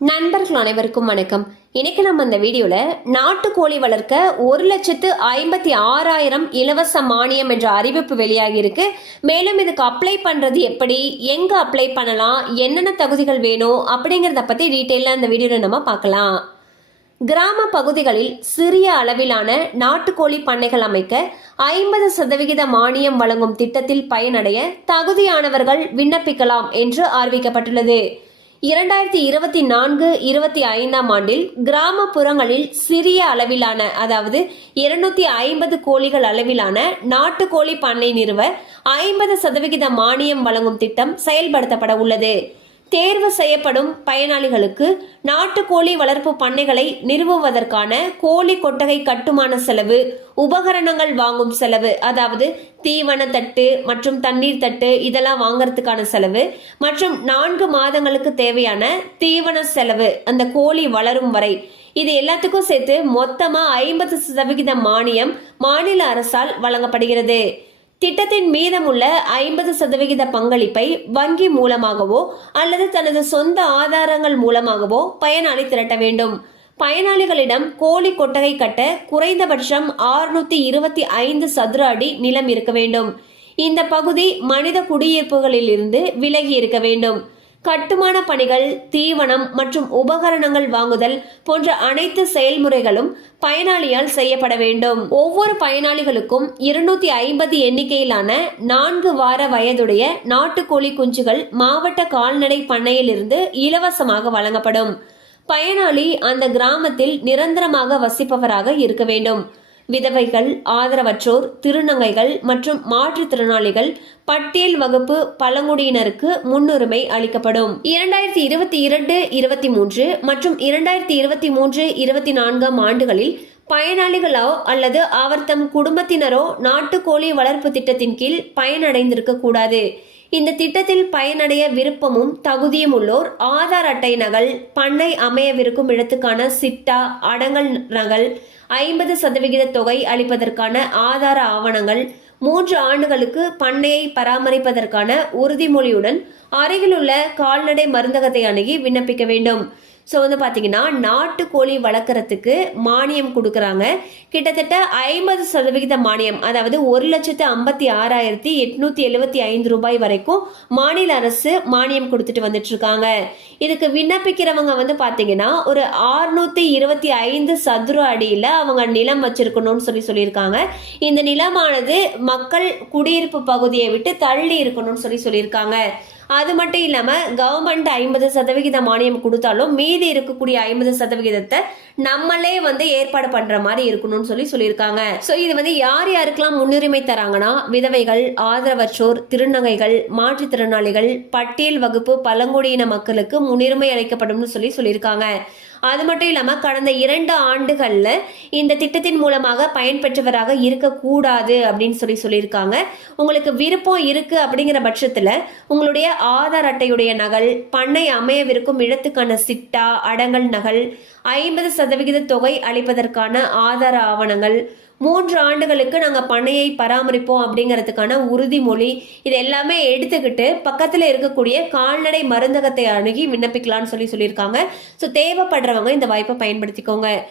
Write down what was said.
நண்பர்கள் அனைவருக்கும் வணக்கம். இன்னைக்கு நம்ம இந்த வீடியோல நாட்டுக்கோழி வளர்க்க ஒரு லட்சத்து ஐம்பத்தி ஆறாயிரம் இலவச மானியம் என்ற அறிவிப்பு வெளியாகி இருக்கு. மேலும் இதுக்கு அப்ளை பண்றது எப்படி? எங்க அப்ளை பண்ணலாம்? என்னென்ன தகுதிகள் வேணும்? அப்படிங்கறத பத்தி டீட்டெயிலாக இந்த வீடியோல நம்ம பார்க்கலாம். கிராம பகுதிகளில் சிறிய அளவிலான நாட்டுக்கோழி பண்ணைகள் அமைக்க ஐம்பது சதவிகித மானியம் வழங்கும் திட்டத்தில் பயனடைய தகுதியானவர்கள் விண்ணப்பிக்கலாம் என்று அறிவிக்கப்பட்டுள்ளது. இரண்டாயிரத்தி இருபத்தி நான்கு இருபத்தி ஐந்தாம் ஆண்டில் கிராமப்புறங்களில் சிறிய அளவிலான அதாவது இருநூத்தி ஐம்பது கோழிகள் அளவிலான நாட்டுக்கோழி பண்ணை நிறுவ ஐம்பது சதவிகித மானியம் வழங்கும் திட்டம் செயல்படுத்தப்பட உள்ளது. தேர்வு செய்யப்படும் பயனாளிகளுக்கு நாட்டுக்கோழி வளர்ப்பு பண்ணைகளை நிறுவுவதற்கான கோழி கொட்டகை கட்டுமான செலவு உபகரணங்கள் வாங்கும் செலவு அதாவது தீவன தட்டு மற்றும் தண்ணீர் தட்டு இதெல்லாம் வாங்கறதுக்கான செலவு மற்றும் நான்கு மாதங்களுக்கு தேவையான தீவன செலவு அந்த கோழி வளரும் வரை. இது எல்லாத்துக்கும் சேர்த்து மொத்தமா ஐம்பது சதவிகித மானியம் மாநில அரசால் வழங்கப்படுகிறது. திட்டத்தின் மீதமுள்ள ஐம்பது சதவிகித பங்களிப்பை வங்கி மூலமாகவோ அல்லது தனது சொந்த ஆதாரங்கள் மூலமாகவோ பயனாளி திரட்ட வேண்டும். பயனாளிகளிடம் கோழி கொட்டகை கட்ட குறைந்தபட்சம் ஆறுநூத்தி இருபத்தி ஐந்து சதுர அடி நிலம் இருக்க வேண்டும். இந்த பகுதி மனித குடியிருப்புகளில் இருந்து விலகி இருக்க வேண்டும். கட்டுமான பணிகள் தீவனம் மற்றும் உபகரணங்கள் வாங்குதல் போன்ற அனைத்து செயல்முறைகளும் பயனாளியால் செய்யப்பட வேண்டும். ஒவ்வொரு பயனாளிகளுக்கும் இருநூத்தி ஐம்பது எண்ணிக்கையிலான நான்கு வார வயதுடைய நாட்டுக்கோழி குஞ்சுகள் மாவட்ட கால்நடை பண்ணையிலிருந்து இலவசமாக வழங்கப்படும். பயனாளி அந்த கிராமத்தில் நிரந்தரமாக வசிப்பவராக இருக்க வேண்டும். விதவைகள் ஆதரவற்றோர் திருநங்கைகள் மற்றும் மாற்றுத்திறனாளிகள் பட்டியல் வகுப்பு பழங்குடியினருக்கு முன்னுரிமை அளிக்கப்படும். இரண்டாயிரத்தி இருபத்தி இரண்டு இருபத்தி மூன்று மற்றும் இரண்டாயிரத்தி இருபத்தி மூன்று இருபத்தி நான்காம் ஆண்டுகளில் பயனாளிகளோ அல்லது அவர் தம் குடும்பத்தினரோ நாட்டுக்கோழி வளர்ப்பு திட்டத்தின் கீழ் பயனடைந்திருக்க கூடாது. இந்த திட்டத்தில் பயனடைய விருப்பமும் தகுதியும் உள்ளோர் ஆதார் அட்டை நகல் பண்ணை அமையவிருக்கும் இடத்துக்கான சிட்டா அடங்கல் நகல் ஐம்பது சதவிகித தொகை அளிப்பதற்கான ஆதார ஆவணங்கள் மூன்று ஆண்டுகளுக்கு பண்ணையை பராமரிப்பதற்கான உறுதிமொழியுடன் அருகிலுள்ள கால்நடை மருந்தகத்தை அணுகி விண்ணப்பிக்க வேண்டும். ஸோ வந்து பார்த்தீங்கன்னா நாட்டுக்கோழி வளர்க்குறதுக்கு மானியம் கொடுக்குறாங்க. கிட்டத்தட்ட ஐம்பது சதவிகித மானியம் அதாவது ஒரு லட்சத்து ஐம்பத்தி ஆறாயிரத்தி எட்நூத்தி எழுபத்தி ஐந்து ரூபாய் வரைக்கும் மாநில அரசு மானியம் கொடுத்துட்டு வந்துட்டு இருக்காங்க இதுக்கு விண்ணப்பிக்கிறவங்க வந்து பார்த்தீங்கன்னா ஒரு ஆறுநூத்தி இருபத்தி ஐந்து சதுர அடியில் அவங்க நிலம் வச்சிருக்கணும்னு சொல்லி சொல்லியிருக்காங்க. இந்த நிலமானது மக்கள் குடியிருப்பு பகுதியை விட்டு தள்ளி இருக்கணும்னு சொல்லி சொல்லியிருக்காங்க. அது மட்டும் இல்லாமல் கவர்மெண்ட் ஐம்பது சதவிகித மானியம் கொடுத்தாலும் மீதி இருக்கக்கூடிய ஐம்பது சதவிகிதத்தை நம்மளே வந்து ஏற்பாடு பண்ணுற மாதிரி இருக்கணும்னு சொல்லி சொல்லியிருக்காங்க. ஸோ இது வந்து யார் யாருக்கெல்லாம் முன்னுரிமை தராங்கன்னா விதவைகள் ஆதரவற்றோர் திருநங்கைகள் மாற்றுத்திறனாளிகள் பட்டியல் வகுப்பு பழங்குடியின மக்களுக்கு முன்னுரிமை அளிக்கப்படும்னு சொல்லி சொல்லியிருக்காங்க. அது மட்டும் இல்லாமல் கடந்த இரண்டு ஆண்டுகளில் இந்த திட்டத்தின் மூலமாக பயன்பெற்றவராக இருக்கக்கூடாது அப்படின்னு சொல்லி சொல்லியிருக்காங்க. உங்களுக்கு விருப்பம் இருக்குது அப்படிங்கிற பட்சத்தில் உங்களுடைய ஆதார் அட்டையுடைய நகல் பண்ணை அமையவிருக்கும் இடத்துக்கான சிட்டா அடங்கல் நகல் ஐம்பது சதவிகித தொகை அளிப்பதற்கான ஆதார ஆவணங்கள். மூன்று ஆண்டுகளுக்கு நாங்கள் பண்ணையை பராமரிப்போம் அப்படிங்கிறதுக்கான உறுதிமொழி. இது எல்லாமே எடுத்துக்கிட்டு பக்கத்தில் இருக்கக்கூடிய கால்நடை மருந்தகத்தை அணுகி விண்ணப்பிக்கலாம்னு சொல்லி சொல்லியிருக்காங்க. ஸோ தேவைப்படுறவங்க இந்த வாய்ப்பை பயன்படுத்திக்கோங்க.